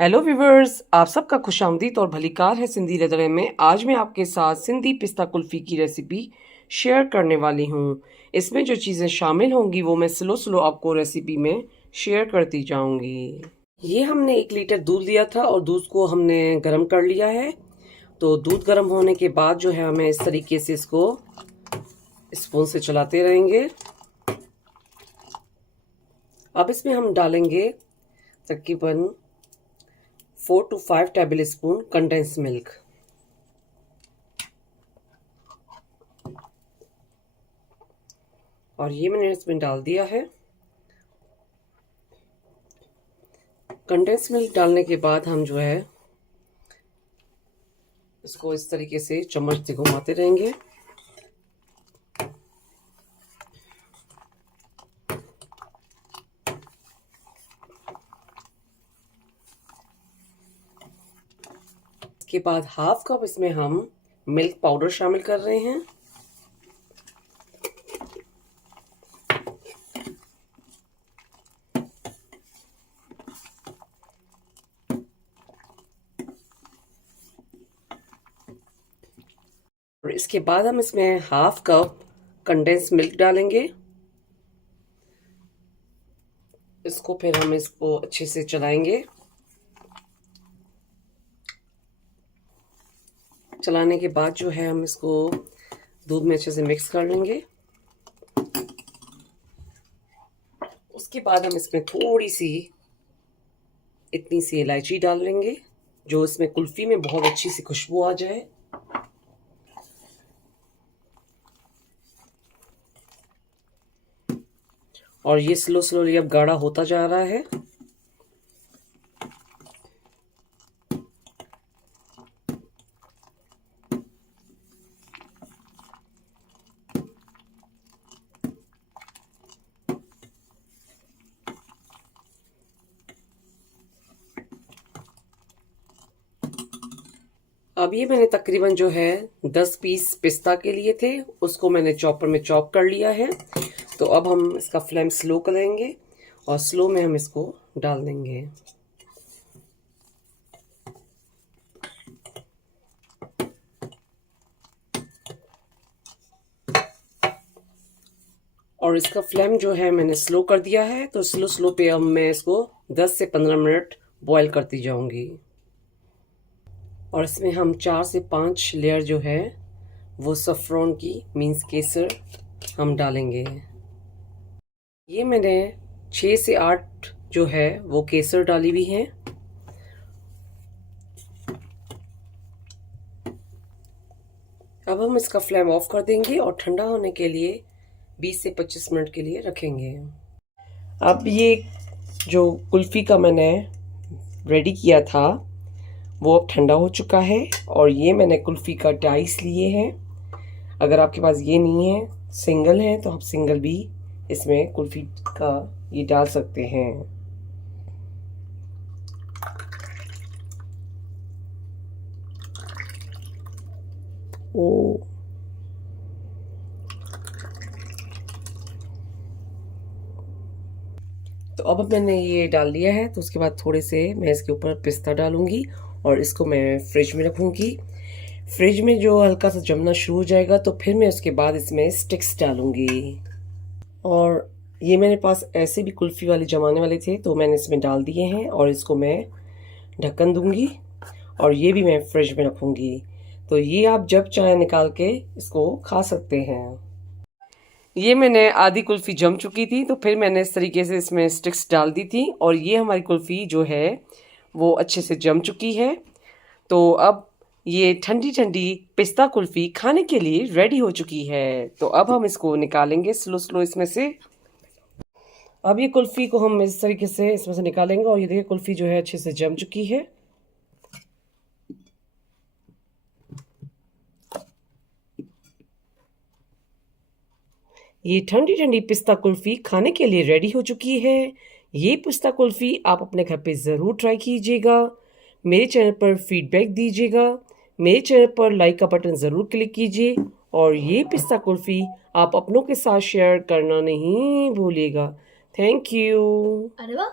Hello viewers, आप सबका खुशामदीद और भलीकार है सिंधी रंधणे में। आज मैं आपके साथ सिंधी पिस्ता कुल्फ़ी की रेसिपी शेयर करने वाली हूँ। इसमें जो चीज़ें शामिल होंगी वो मैं स्लो स्लो आपको रेसिपी में शेयर करती जाऊँगी। ये हमने 1 लीटर दूध लिया था और दूध को हमने गर्म कर लिया है। तो दूध गर्म होने के बाद जो है हमें इस तरीके से इसको स्पून से चलाते रहेंगे। अब इसमें हम डालेंगे तकरीबन 4 to 5 table spoon condense milk. और ये मैंने इसमें डाल दिया है। कंडेंस मिल्क डालने के बाद हम जो है इसको इस तरीके से चम्मच से घुमाते रहेंगे। इसके बाद हाफ कप इसमें हम मिल्क पाउडर शामिल कर रहे हैं। और इसके बाद हम इसमें हाफ कप कंडेंस मिल्क डालेंगे। इसको फिर हम इसको अच्छे से चलाएंगे। चलाने के बाद जो है हम इसको दूध में अच्छे से मिक्स कर लेंगे। उसके बाद हम इसमें थोड़ी सी इतनी सी इलायची डाल लेंगे, जो इसमें कुल्फी में बहुत अच्छी सी खुशबू आ जाए। और ये स्लो स्लोली अब गाढ़ा होता जा रहा है। अब ये मैंने तकरीबन जो है 10 पीस पिस्ता के लिए थे, उसको मैंने चॉपर में चॉप कर लिया है। तो अब हम इसका फ्लेम स्लो करेंगे और स्लो में हम इसको डाल देंगे। और इसका फ्लेम जो है मैंने स्लो कर दिया है। तो स्लो स्लो पे अब मैं इसको 10 से 15 मिनट बॉईल करती जाऊंगी। और इसमें हम 4 से 5 लेयर जो है वो सफ़्रॉन की मीन्स केसर हम डालेंगे। ये मैंने 6 से 8 जो है वो केसर डाली हुई है। अब हम इसका फ्लेम ऑफ कर देंगे और ठंडा होने के लिए 20 से 25 मिनट के लिए रखेंगे। अब ये जो कुल्फ़ी का मैंने रेडी किया था वो अब ठंडा हो चुका है। और ये मैंने कुल्फ़ी का डाइस लिए हैं। अगर आपके पास ये नहीं है, सिंगल है, तो आप सिंगल भी इसमें कुल्फ़ी का ये डाल सकते हैं। ओ तो अब मैंने ये डाल लिया है। तो उसके बाद थोड़े से मैं इसके ऊपर पिस्ता डालूंगी और इसको मैं फ्रिज में रखूंगी। फ्रिज में जो हल्का सा जमना शुरू हो जाएगा तो फिर मैं उसके बाद इसमें स्टिक्स डालूंगी। और ये मेरे पास ऐसे भी कुल्फ़ी वाले जमाने वाले थे तो मैंने इसमें डाल दिए हैं। और इसको मैं ढक्कन दूंगी और ये भी मैं फ्रिज में रखूंगी। तो ये आप जब चाहे निकाल के इसको खा सकते हैं। ये मैंने आधी कुल्फ़ी जम चुकी थी तो फिर मैंने इस तरीके से इसमें स्टिक्स डाल दी थी और ये हमारी कुल्फ़ी जो है वो अच्छे से जम चुकी है। तो अब ये ठंडी ठंडी पिस्ता कुल्फ़ी खाने के लिए रेडी हो चुकी है। तो अब हम इसको निकालेंगे स्लो स्लो इसमें से। अब ये कुल्फ़ी को हम इस तरीके से इसमें से निकालेंगे और ये देखिए कुल्फ़ी जो है अच्छे से जम चुकी है। ये ठंडी ठंडी पिस्ता कुल्फ़ी खाने के लिए रेडी हो चुकी है। ये पिस्ता कुल्फ़ी आप अपने घर पे ज़रूर ट्राई कीजिएगा। मेरे चैनल पर फीडबैक दीजिएगा। मेरे चैनल पर लाइक का बटन ज़रूर क्लिक कीजिए और ये पिस्ता कुल्फ़ी आप अपनों के साथ शेयर करना नहीं भूलिएगा। Thank you. अरे वाह।